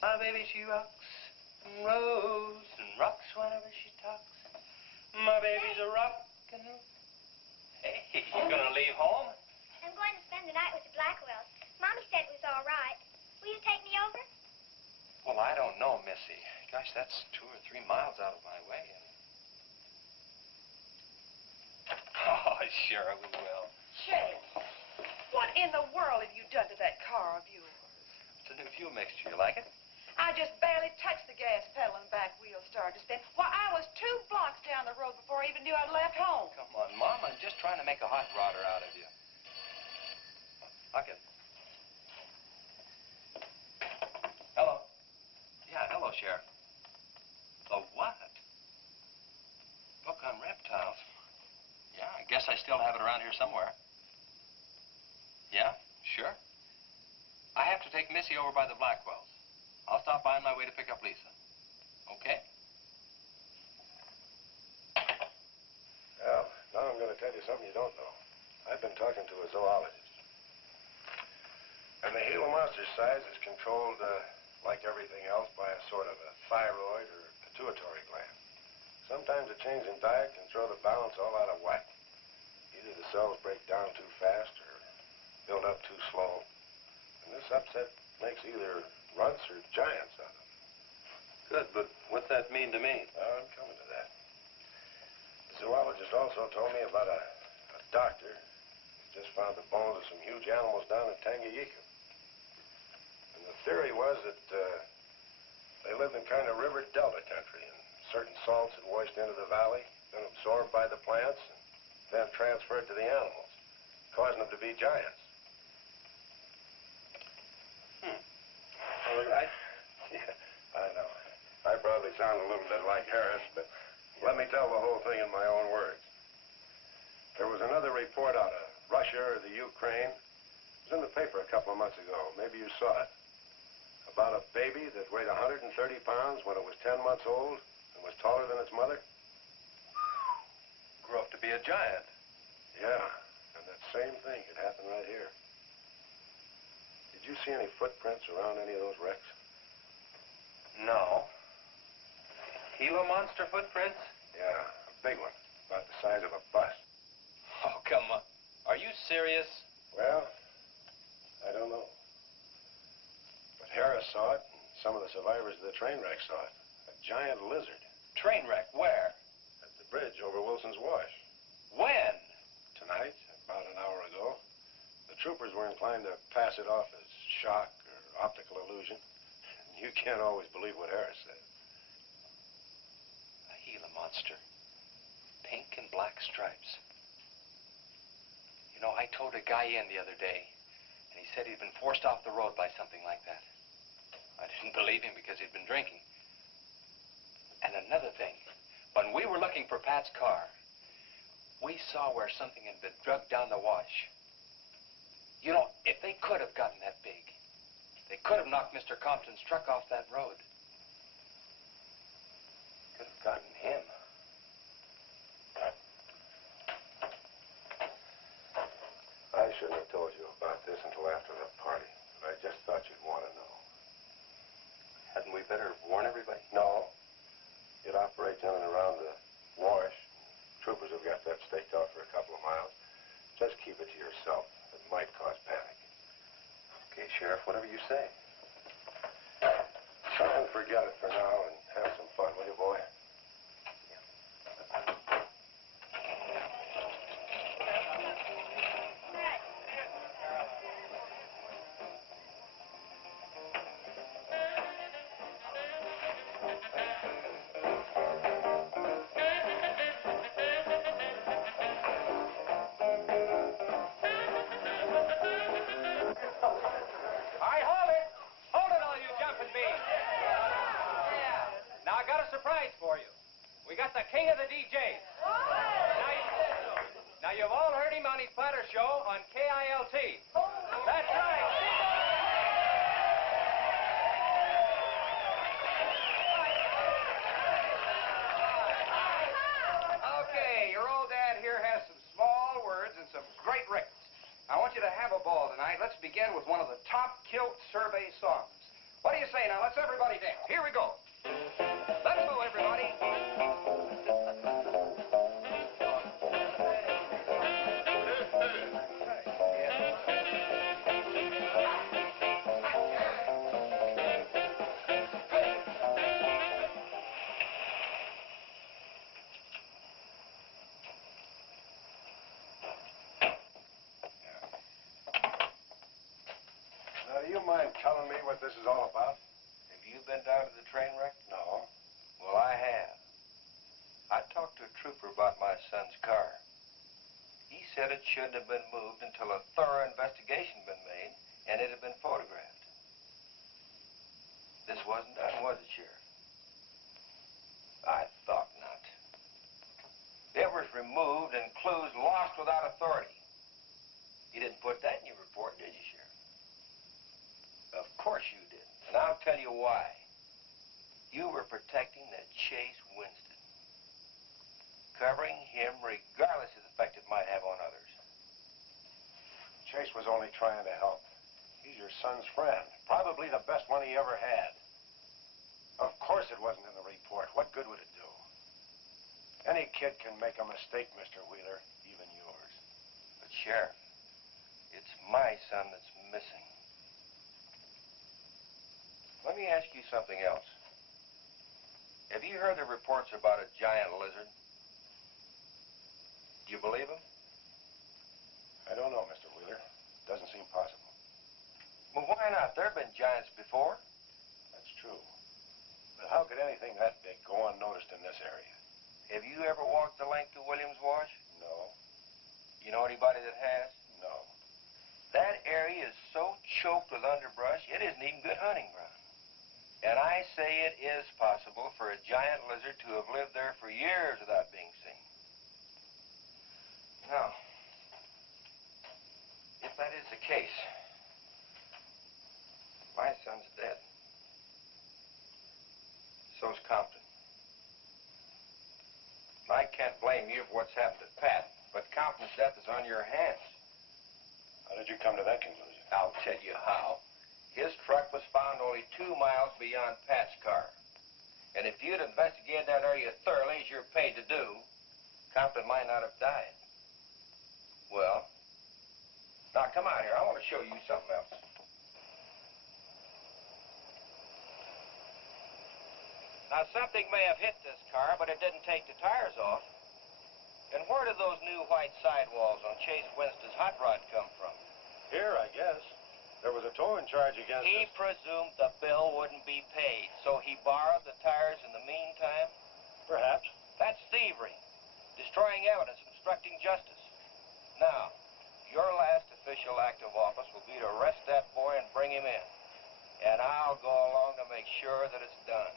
My baby, she rocks and rolls and rocks whenever she talks. My baby's a rockin'. Hey, you gonna leave home? I'm going to spend the night with the Blackwells. Mommy said it was all right. Will you take me over? Well, I don't know, Missy. Gosh, that's 2 or 3 miles out of my way. Oh, sure we will. Shane, what in the world have you done to that car of yours? It's a new fuel mixture. You like it? I just barely touched the gas pedal and the back wheel started to spin. Why, I was 2 blocks down the road before I even knew I'd left home. Come on, Mom. I'm just trying to make a hot rodder out of you. Okay. Hello. Yeah, hello, Sheriff. The what? Book on reptiles. Yeah, I guess I still have it around here somewhere. Yeah, sure. I have to take Missy over by the Blackwells. I'll stop by on my way to pick up Lisa. Okay? Well, now I'm going to tell you something you don't know. I've been talking to a zoologist. And the Gila Monster's size is controlled, like everything else, by a sort of a thyroid or pituitary gland. Sometimes a change in diet can throw the balance all out of whack. Either the cells break down too fast or build up too slow. And this upset makes either runts or giants out of them. Good, but what's that mean to me? Well, I'm coming to that. The zoologist also told me about a doctor who just found the bones of some huge animals down in Tanganyika. And the theory was that they lived in kind of river delta country, and certain salts had washed into the valley, been absorbed by the plants, and then transferred to the animals, causing them to be giants. Well, yeah, I know. I probably sound a little bit like Harris, but let me tell the whole thing in my own words. There was another report out of Russia or the Ukraine. It was in the paper a couple of months ago. Maybe you saw it. About a baby that weighed 130 pounds when it was 10 months old and was taller than its mother. Grew up to be a giant. Yeah, and that same thing could happen right here. Did you see any footprints around any of those wrecks? No. Gila Monster footprints? Yeah, a big one, about the size of a bus. Oh, come on. Are you serious? Well, I don't know. But Harris saw it, and some of the survivors of the train wreck saw it. A giant lizard. Train wreck? Where? At the bridge over Wilson's Wash. When? Tonight, about an hour ago. The troopers were inclined to pass it off as shock or optical illusion. You can't always believe what Harris said. A Gila Monster. Pink and black stripes. You know, I towed a guy in the other day, and he said he'd been forced off the road by something like that. I didn't believe him because he'd been drinking. And another thing, when we were looking for Pat's car, we saw where something had been drugged down the wash. You know, if they could have gotten that big, they could have knocked Mr. Compton's truck off that road. Could have gotten him. I shouldn't have told you about this until after the party, but I just thought you'd want to know. Hadn't we better warn everybody? No. It operates in and around the wash. Troopers have got that staked out for a couple of miles. Just keep it to yourself. It might cause panic. Okay, Sheriff, whatever you say. Try and forget it for now and have some fun, will you, boy? surprise for you. We got the king of the DJs. Now you've all heard him on his platter show on KILT. That's right. Okay, your old dad here has some small words and some great records. I want you to have a ball tonight. Let's begin with one of the top kilt survey songs. What do you say now? Let's everybody dance. Here we go. Let's go, everybody. Now, do you mind telling me what this is all about? Have you been down to the train wreck? No. Well, I have. I talked to a trooper about my son's car. He said it shouldn't have been moved until a thorough investigation had been made and it had been photographed. This wasn't done, was it, Sheriff? I thought not. It was removed and clues lost without authority. You didn't put that in your report, did you, Sheriff? Of course you didn't. And I'll tell you why. You were protecting that Chase Winstead. Covering him regardless of the effect it might have on others. Chase was only trying to help. He's your son's friend. Probably the best one he ever had. Of course it wasn't in the report. What good would it do? Any kid can make a mistake, Mr. Wheeler, even yours. But, Sheriff, it's my son that's missing. Let me ask you something else. Have you heard the reports about a giant lizard? Do you believe them? I don't know, Mr. Wheeler. Doesn't seem possible. Well, why not? There have been giants before. That's true. But how could anything that big go unnoticed in this area? Have you ever walked the length of Williams Wash? No. You know anybody that has? No. That area is so choked with underbrush, it isn't even good hunting ground. And I say it is possible for a giant lizard to have lived there for years without being seen. Now, if that is the case, my son's dead. So's Compton. I can't blame you for what's happened to Pat, but Compton's death is on your hands. How did you come to that conclusion? I'll tell you how. His truck was found only 2 miles beyond Pat's car. And if you'd investigated that area thoroughly, as you're paid to do, Compton might not have died. Well, now come out here. I want to show you something else. Now, something may have hit this car, but it didn't take the tires off. And where did those new white sidewalls on Chase Winstead's hot rod come from? Here, I guess. There was a towing charge against He us. presumed the bill wouldn't be paid, so he borrowed the tires in the meantime? Perhaps. That's thievery, destroying evidence, obstructing justice. Now, your last official act of office will be to arrest that boy and bring him in. And I'll go along to make sure that it's done.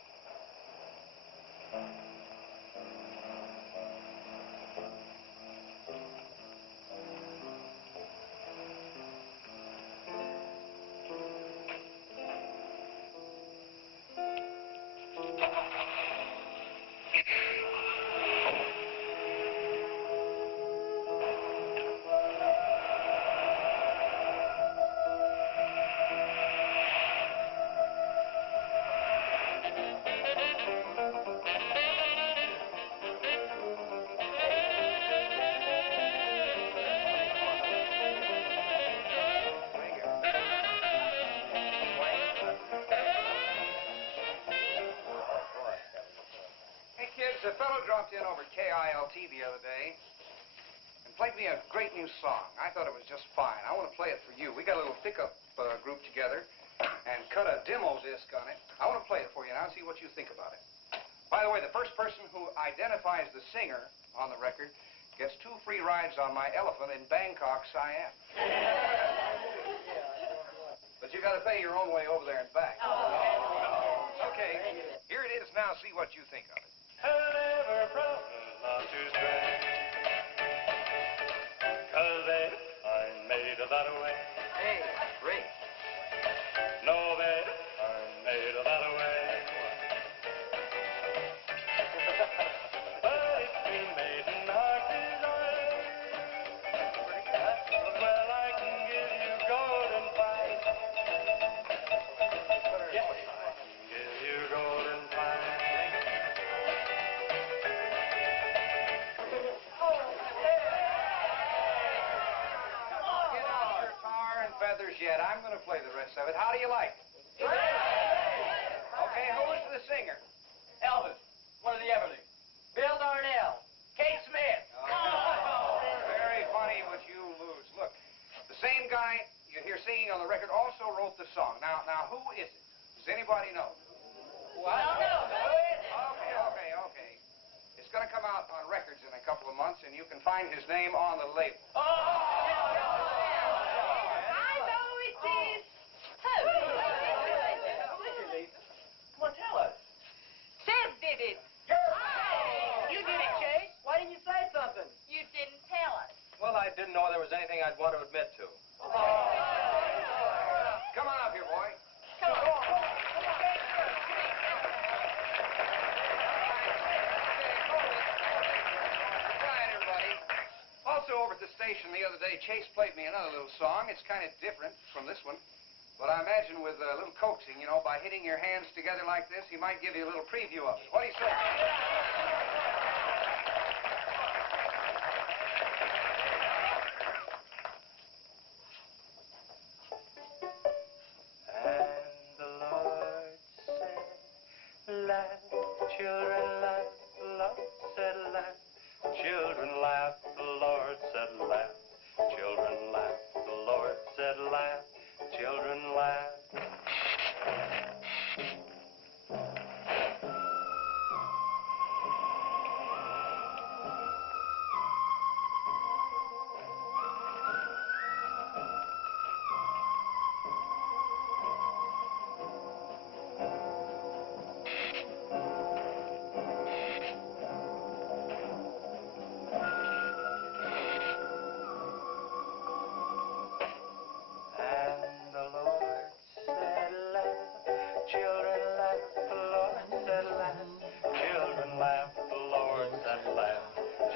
A fellow dropped in over KILT the other day and played me a great new song. I thought it was just fine. I want to play it for you. We got a little pickup group together and cut a demo disc on it. I want to play it for you now and see what you think about it. By the way, the first person who identifies the singer on the record gets 2 free rides on my elephant in Bangkok, Siam. But you got to pay your own way over there and back. Okay, here it is now. I'll see what you think of it. Ever promise not to stray, 'cause I'm made that way. Hey, Ray. No, babe, I'm made that way. But it's been made in our design. Well, I can give you golden fine. I can give you golden fine. Get out your tar and feathers yet. I'm going to play the rest of it. How do you like it? Okay, who is the singer? Elvis, one of the Everlys. Bill Darnell. Kate Smith. Very funny, but you lose. Look, the same guy you hear singing on the record also wrote the song. Now, who is it? Does anybody know? Well, I don't know. Okay. It's going to come out on records in a couple of months, and you can find his name on the label. Oh! I know it is. Who? Come on, tell us. Seb did it. You did it, Chase. Why didn't you say something? You didn't tell us. Well, I didn't know there was anything I'd want to admit to. Come on up here, boy. Come on. Quiet, everybody. Also, over at the station the other day, Chase played me another little song. It's kind of different from this one. But I imagine with a little coaxing, you know, by hitting your hands together like this, he might give you a little preview of it. What do you say? And the Lord said, laugh, children laugh, the Lord said laugh, children laugh, the Lord said laugh, children laugh, the Lord said laugh, children laugh. And the Lord said laugh, children laugh, the Lord said laugh, children laugh, the Lord said laugh,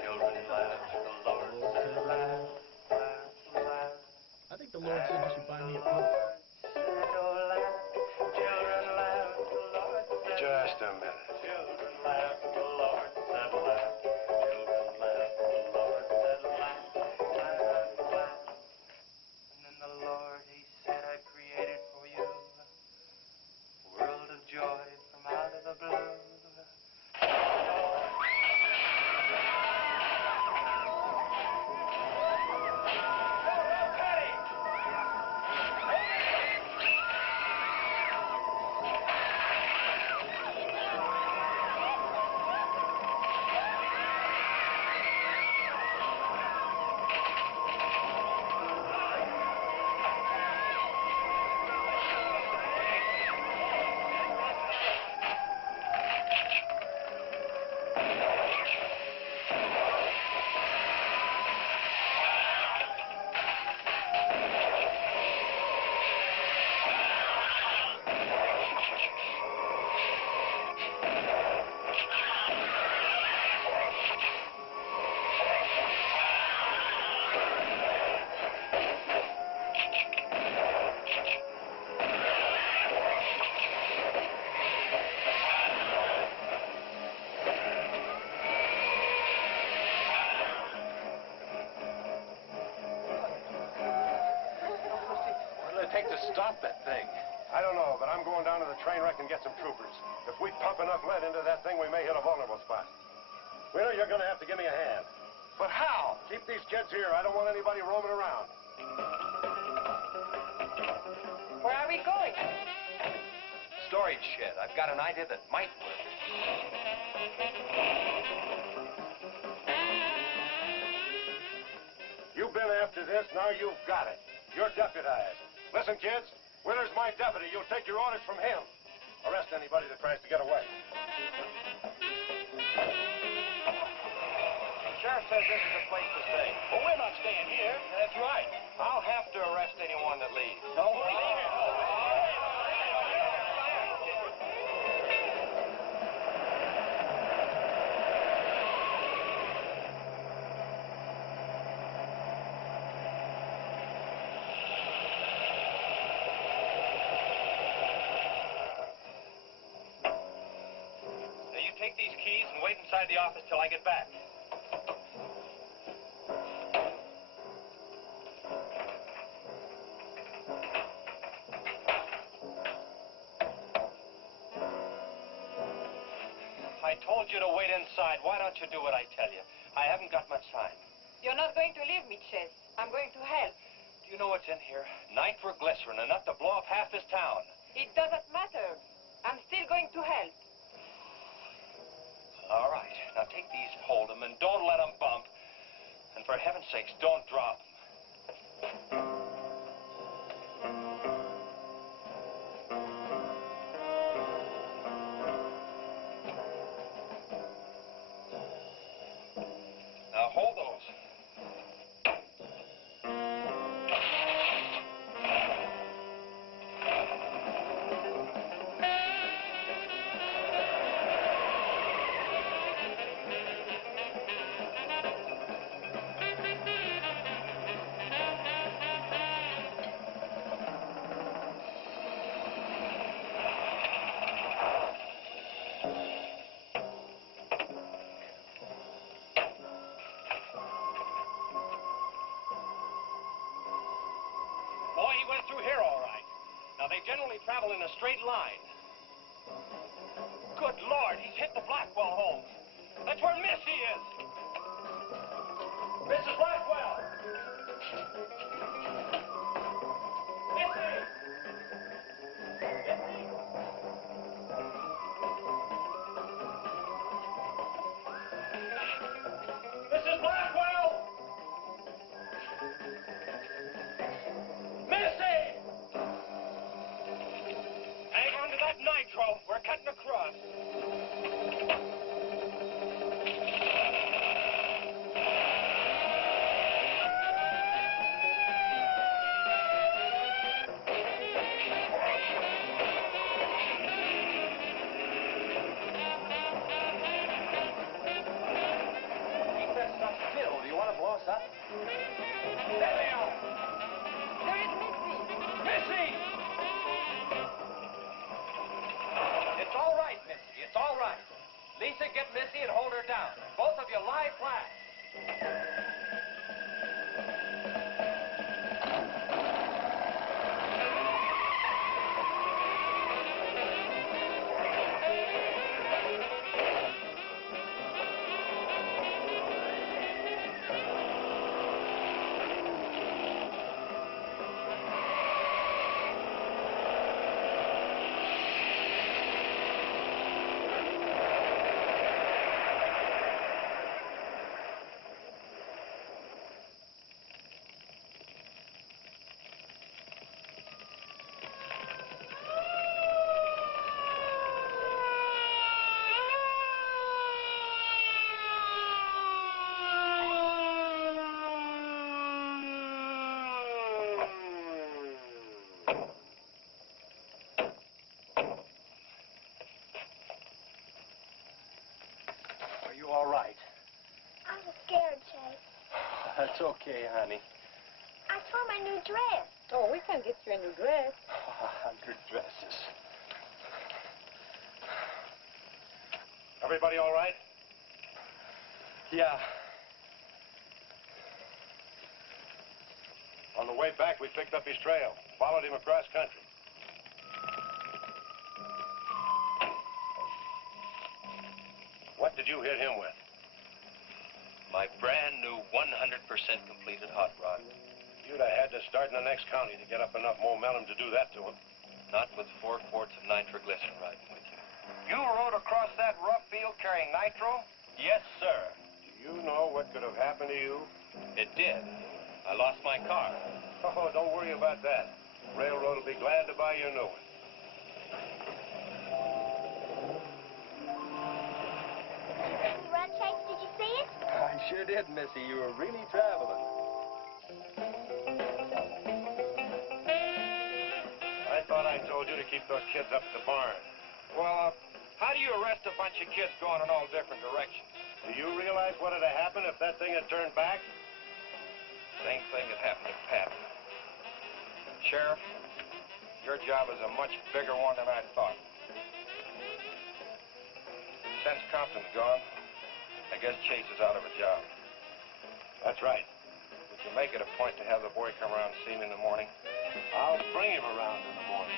children laugh, the Lord said laugh, laugh, laugh. I think the Lord said you should buy me a book. Said, oh, laugh, children laugh, the Lord said Just a laugh, minute. children laugh, the Lord said laugh, children laugh, the Lord said laugh, laugh, laugh. And then the Lord, he said, I created for you a world of joy from out of the blue. Take to stop that thing? I don't know, but I'm going down to the train wreck and get some troopers. If we pump enough lead into that thing, we may hit a vulnerable spot. Wheeler, you're going to have to give me a hand. But how? Keep these kids here. I don't want anybody roaming around. Where are we going? Storage shed. I've got an idea that might work. You've been after this, now you've got it. You're deputized. Listen, kids, Wheeler's my deputy. You'll take your orders from him. Arrest anybody that tries to get away. sheriff says this is a place to stay. Well, we're not staying here. That's right. I'll have to arrest anyone that leaves. No, leave it. Now, you take these keys and wait inside the office till I get back. I told you to wait inside. Why don't you do what I tell you? I haven't got much time. You're not going to leave me, Chess. I'm going to help. Do you know what's in here? Nitroglycerin, enough to blow up half this town. It doesn't matter. I'm still going to help. All right. Now take these and hold them, and don't let them bump. And for heaven's sakes, don't drop them. Now hold those. Boy, he went through here all right. Now, they generally travel in a straight line. Good Lord, he's hit the Blackwell home. That's where Missy is. Mrs. Blackwell! Missy! Mrs. Blackwell! Missy! Hang on to that nitro. We're cutting across. Keep that stuff still. Do you want to blow us up? There they are. There is Missy. Missy! It's all right, Missy. It's all right. Lisa, get Missy and hold her down. Both of you lie flat. Are you all right? I was scared, Chase. That's okay, honey. I tore my new dress. Oh, we can get you a new dress. 100 dresses. Everybody all right? Yeah. On the way back, we picked up his trail, followed him across country. What did you hit him with? My brand new 100% completed hot rod. You'd have had to start in the next county to get up enough momentum to do that to him. Not with 4 quarts of nitroglycerin riding with you. You rode across that rough field carrying nitro? Yes, sir. Do you know what could have happened to you? It did. I lost my car. Oh, don't worry about that. Railroad will be glad to buy you a new one. Run, Chase, did you see it? I sure did, Missy. You were really traveling. I thought I told you to keep those kids up at the barn. Well, how do you arrest a bunch of kids going in all different directions? Do you realize what would have happened if that thing had turned back? Same thing that happened to Pat. Sheriff, your job is a much bigger one than I thought. Since Compton's gone, I guess Chase is out of a job. That's right. Would you make it a point to have the boy come around and see me in the morning? I'll bring him around in the morning.